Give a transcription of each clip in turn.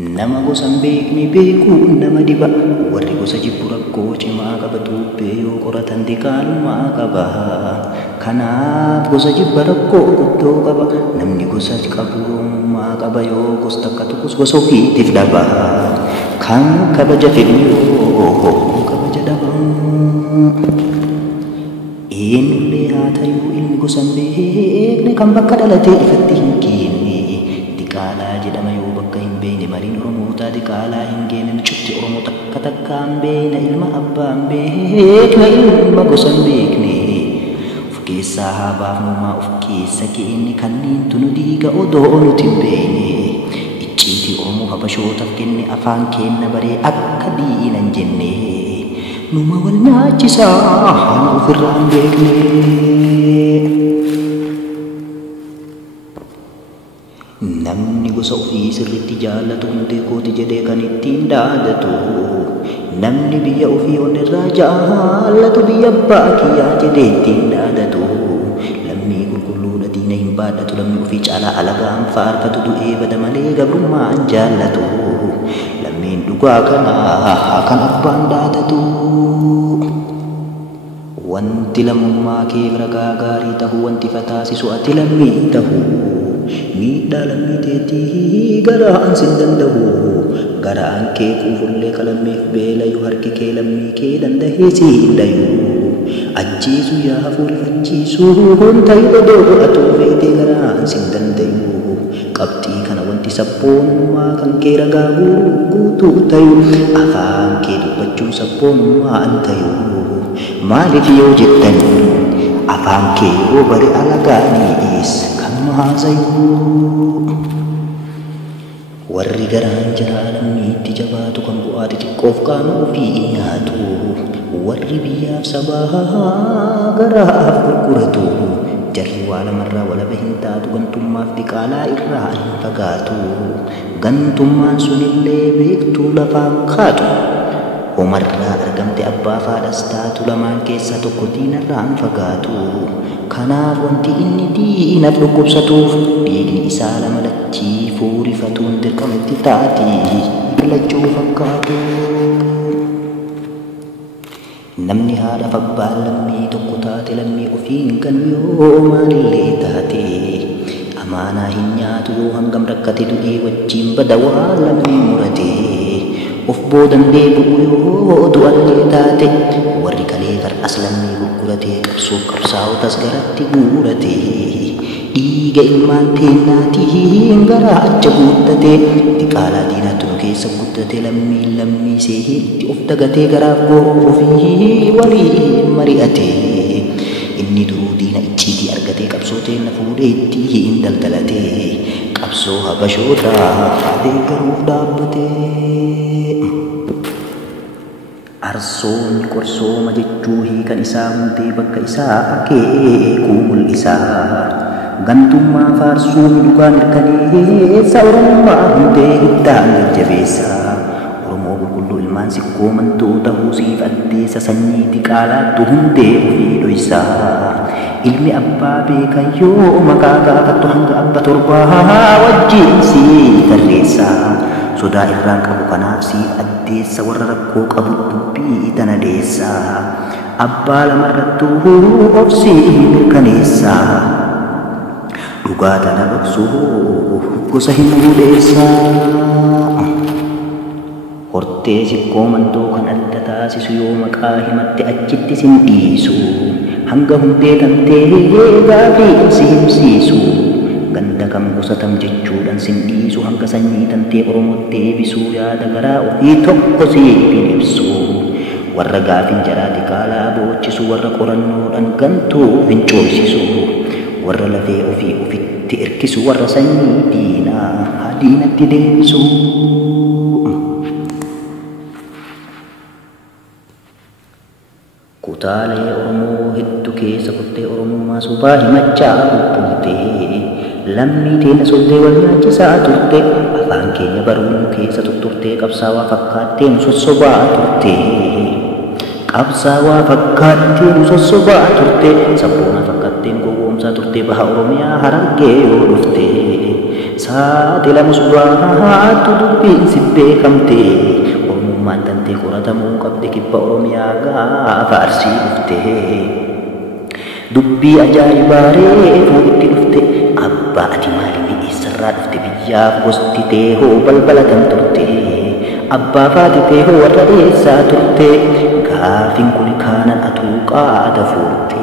Nama gosan beekni beekuun nama diba warri gosa jibbu rakkoo cimaa qaba tuubbee yoo qoratan diqaalummaa qaba. Kanaaf gosa jibba rakkoo guddoo qaba namni gosa qabuummaa qaba yoo gosa takka tokkos gosa ofiitiif dhaba. Kan kabaja fedhu yoo kabaja dhaba. Eenyullee haa ta'uu ilmi gosan beekne kan bakka dhalatee ifatti hin kenne diqaalaa jedhama yoo bakka hin beekne mariin Oromoo taate diqaalaa hin geenne cufti Oromoo takka takkaan beekna ilma abbaan beekna ilma gosan beekne of keessaa haa baafnumaa of keessa keenne kanneen tunu diiga odoo nuti hin beekne icciitii Oromoo habashootaaf kenne afaan keenna baree akka diinan jenne numa wal nyaachisaa haan ofirraa hin beekne. Namni gosa ofii sirriitti jaallatu hundee kooti jedhee kan ittiin dhaadatu. Namni biyya ofii onirraa jaallatu biyya abbaa kiyyaa jedhee ittiin dhaadatu. Lammii qulqulluudha diina hin baadhatu lammii ofii caalaa alagaan faarfatu du'ee bada malee gabrummaan jaallatu. Lammiin dhugaa kanaa kan abbaan dhaadatu. Wanti lammummaa keef ragaa gaarii ta'u wanti fataasisu ati lammii ta'u. Miidhaa lammii teetii garaan sin danda'u garaan kee quufullee kalammeef beelayu harki kee lammii kee dandahee si hindayu ajjeesu yaa hafuurifachiisu ta'i odoo atuu feetee garaan sin dandayu qabxii kana wanti sabboonummaa kan kee ragaa guutuu tayu afaan kee dubbachuun sabboonummaa an tayu maaliif yoo jettan afaan kee yoo bare alagaaniis maazayu warri garaan jaraa lammiitti jabaatu kan bu'aa xixiqqoof qaama ofii nyaatu warri biyyaaf sabaa garaaf gurguratu jarri waa lamarraa walaba hin taatu gantummaaf diqaalaa irraa hin fagaatu gantummaan sunillee beektuu lafaan kaatu homarraa argamte abbaa faadhas taatu lamaan keessaa tokko diinarraa hin fagaatu. Kanaaf wanti inni diinaaf dhukkubsatuuf dhiigni isaa lama dachii fuurifatuun dirqamatti taati lachuu fakkaatu. Namni haadhaaf abbaan lammii tokko taate lammii ofiin kan yoo maalillee taate amaanaa hin nyaatu yoo hangam rakkate du'ee wajjiin bada waa lammii murate of boodan deebi'u yoo du'allee taate warri kalee far'as lammii gurguratee qabsoof qabsaa'otas garatti guurate dhiiga ilmaan teennaatiin gara acha guuttate diqaalaa diinaatu nu keessa guddate lammiin lammii seehiitti of dagatee garaaf goroo ofii walii mari'ate inni duruu diina icciitii argatee qabsoo teenna fuudhee itti hin daldalate qabsoo habashootaa deeggaruuf dhaabbate. Arsoonni qorsooma jechuu hiikan isaa hundee bakka isaa akeekuu mul'isa. Gantummaa faarsuu dhugaa mirkaneessa Oromummaa hundee guddaan jajjabeessa. Oromoo qulqulluu ilmaan sikkoo mantoo ta'uu siif addeessa sanyii diqaalaattu hundee ofii dhoysa. Ilmi abbaa beekan yoo maqaa gaafattu hanga abba torbaa wajjin si tarreessa. Sodaa irraan qabu kanaaf siif addeessa warra rakkoo qabu dubbii tana deessa abbaa lamarrattuu obsi mirkaneessa dhugaa tana dhoksuuf gosa hin muudeessa. Hortee sikkoo mantoo kan adda taasisu yoo maqaa himatte achitti sin dhiisu hanga hundee tamtee gaafii si himsiisu. Ganda kam gosatam jechuudhaan sin dhiisu hanga sanyii tantee Oromootti deebisuu yaada garaa ofii tokko siif ibsu warra gaafin jaraa diqaalaa boochisu warra qorannoodhaan gantuu fincooysisu warra lafee ofii ofitti irkisu warra sanyii diinaa diinatti deebisu. Kutaalee Oromoo hedduu keessa kuttee Oromummaa suphaa himachaa bubbuutee lammii teenya soltee wal nyaachisaa turte afaan keenya baruun keessa tutturtee qabsaawaa fakkaattee nu sossobaa turte qabsaawaa fakkaattee nu sossobaa turte sabboona fakkaattee nu gowwoomsaa turte baha Oromiyaa Harargee yoo dhufte saaxila musbaatu dubbiin si beekamte ormummaan tantee qoratamuu qabde kibba oromiyaa gaafa arsii dhufte dubbii ajaa'ibaa reefuu itti dhufte abbaa ati maaliif eessarraa dhufte biyyaaf gosti tee hoo balbala kan turte abbaa faati tee hoo warra eessaa turte gaafin kun kaanan atuu qaada fuurte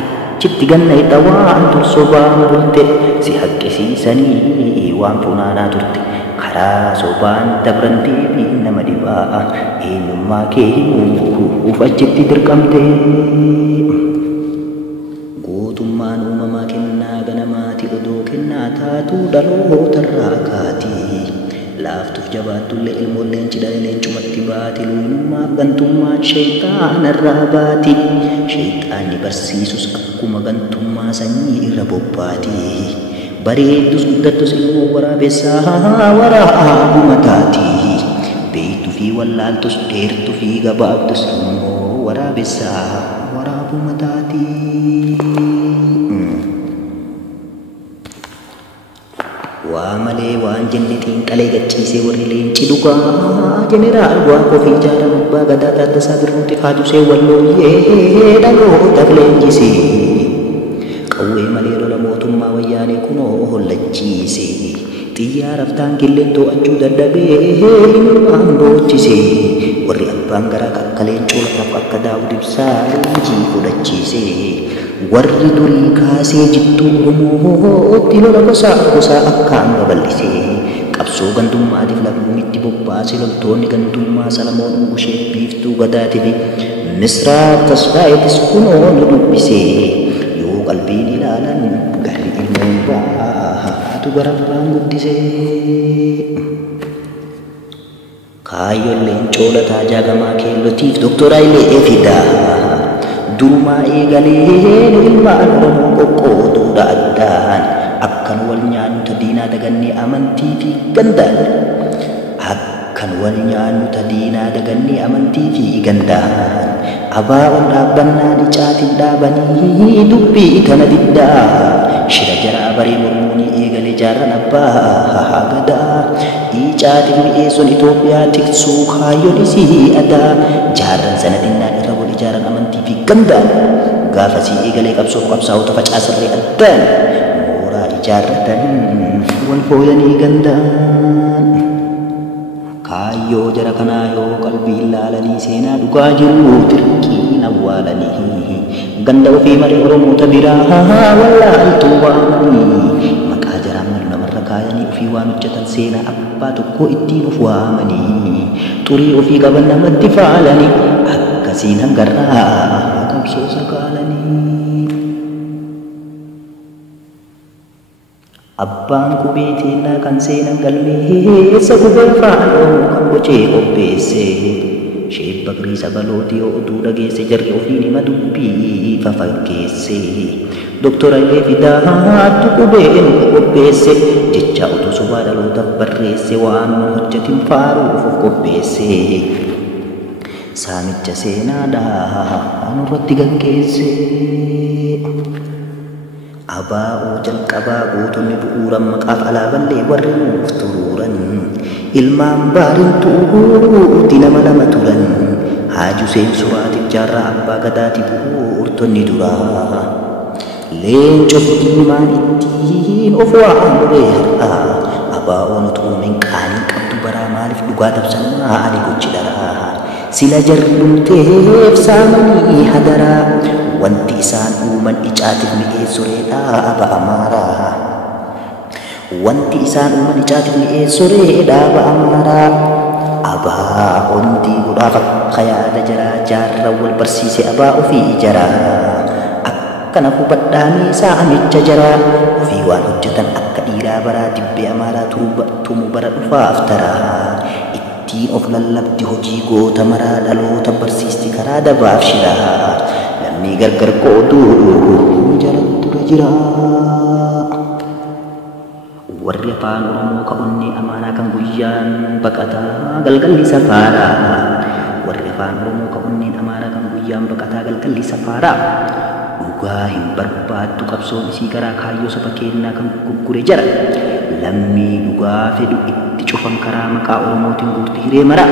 achitti ganna hidha waan sobaan bulte si haqqisiisanii waan funaanaa turte karaa sobaan dabran deebii nama dhibaa eenyummaa kee himuuf achitti dirqamte gootummaan uumamaa kennaa ganamaati odoo kennaa taatuu dhalootarraa kaatii laaftuuf jabaattullee ilmoolleen cidhale leencumatti baati luunummaaf gantummaan sheexaanarraa baati sheexaanni barsiisus akkuma gantummaa sanyii irra bobbaati bareeddus guddattus ilmoo waraabessaa waraabuma taati beeytuu fi wallaaltus dheertuu fi gabaabdus ilmoo waraabessaa waraabuma taati. waa malee waan jenne xiinxalee gachiisee warri leenci dhugaa jeneraal waan kofii jaalama abbaa gadaa taaddasaa birruuti kaajusee wallooyyee dhalootaaf leenjisee qawwee malee lola mootummaa wayyaanee kunoo hollachiise xiyyaaraaf taankiilleen to'achuu dadhabee ilmaan boochise warri abbaan garaa akka leencoo lafaaf akka daawud ibsaa leenjii fudhachiise warri durii kaasee jittuu oromootti lola gosaa akkaan babal'ise qabsoo gandummaatiif lafuumitti bobbaase loltoonni gandummaa salamoon ugushee biiftuu gadaatii fi misraa tasfaayetis kunoo nu dubbise yoo qalbiin ilaalan garri ilmoon baatu garaffaan guddise kaayyoon leencoo lataa jaagamaa keellotiif doktora Ilee fidaa durumaa eegaleen ilmaan oromoo qoqqooduudha addaan akkan wal nyaannu ta diinaa dagannee amantii fi gandaan akkan wal nyaannu ta diinaa dagannee amantii fi gandaan abaa'oon dhaabbannaan icaatiin dhaabanii dubbii kana diddaa shira jaraa baree mormuunii eegalee jaarran abbaa gadaa icaatiin mi'eessuun Itoophiyaa tiksuu kaayyoon isii adaa jaarran sana dinnaan irra wal ijaaran amantii fi gandaan gaafasii eegalee qabsoof qabsaa'ota facaasarree addaan mooraa ijaarratan wal fooyanii gandaan kaayyoo jara kanaa yoo qalbii ilaalanii seenaa dhugaa jiru tirqiin awwaalanii ganda ofii malee oromoota biraa wallaaltuu waamanii maqaa jaraan malu namarra kaayanii ofii waan hojjetan seenaa abbaa tokko ittiin of waamanii xurii ofii qaban namatti faalanii akkasiin hangarraa qabsoo sakaalanii abbaan qubee teennaa kan seenan galmeessa qubee afaan oromoo kan bocee qopheesse sheebba giriisa balootii oduu dhageesse jarri ofiin hima dubbii fafakkeesse doktora Ilee fidaatu qubee nu qopheesse jecha utuu sobaa dhalootaaf barreesse waan hojjetin faaruuf of qopheesse saamicha seenaadhaa nurratti gaggeesse abaa'oo jalqabaa gootonni bu'uuran maqaaf alaaballee warri nuuf turuuran ilmaan baarintuuti nama lama turan haajuseen suraatiif jaarraa abbaa gadaati bu'uurtonni duraa leencoo fi ilmaan ittiin of waamuree har'aa abaa'oon utuu min qaanii qabdu baraa maaliif dhugaa tabsannaa ani gochi dharaa sila jarri dhumteef saamanii hadaraa wanti isaan uuman icaatiif mi'eessoreedhaa aba amaaraa wanti isaan uuman icaatiif mi'eessoreedhaa aba amaaraa abaa hondii godhaaf akka yaada jaraa jaarra wal barsiise abaa ofii jaraa akkana hubadhaanii saamicha jaraa ofii waan hojjetan akka dhiiraa baraa dibbee amaaraa tumu bara dhufaaf taraa ittiin of lallabdi hojii goota maraa dhaloota barsiisti karaa dabaaf shiraa lammii gargar qooduu jalattura jira warri afaan oromoo ka'onnee amaanaa kan guyyaan baqataa galgalli safaaraa warri afaan oromoo ka'onneen amaanaa kan guyyaan baqataa galgalli safaaraa dhugaa hin barbaaddu qabsoon isii garaa kaayyoo saba keenyaa kan guggure jara lammii dhugaa fedhu itti cufan karaa maqaa Oromootiin guutti hiree mara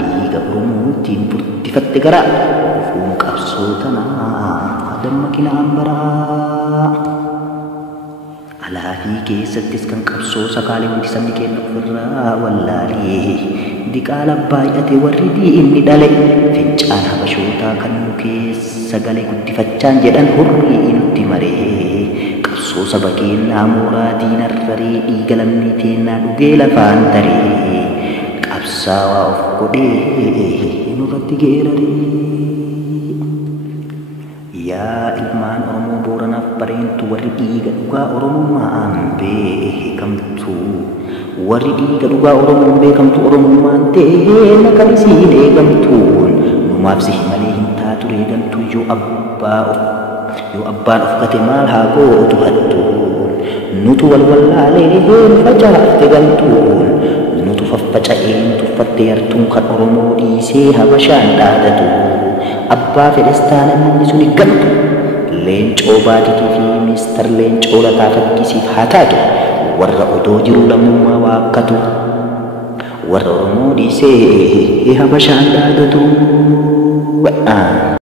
dhiiga Oromootiin furtifatte gara dhufuun qabsoo tanaa dammakinaan baraa alaafii keessattis kan qabsoo sakaalee hundi sabni keenya ofirraa wallaalee diqaala baay'ate warri diinni dhale fincaan habashootaa kan nu keessa gale guddifachaan jedhan hurrii nutti maree qabsoo saba keenyaa mooraa diinarraree dhiiga lammii teennaa dhugee lafaan taree qabsaawaa of godhee nurratti geeraree yaa ilmaan Oromoo Booranaaf bareentu warri dhiiga dhugaa Oromummaan beekamtu warri dhiiga dhugaa Oromoon beekamtu Oromummaan teena kan isiin eegamtuun numaaf sihi malee hin taatu reegantu yoo abbaan of gate maal haa gootu hattuun nutu walwallaalee nu facaafte galtuun nutu faffaca'ee tuffatte yartuun kan Oromoo dhiisee habashaan dhaadatu abbaa fedhestaan namni sun gamtu leencoo baatitii fi ministar leencoo lataa fakkisiif haa taatu warra odoo jiru lammummaa waakkatu warra Oromoo dhiisee habashaan dhaadatu.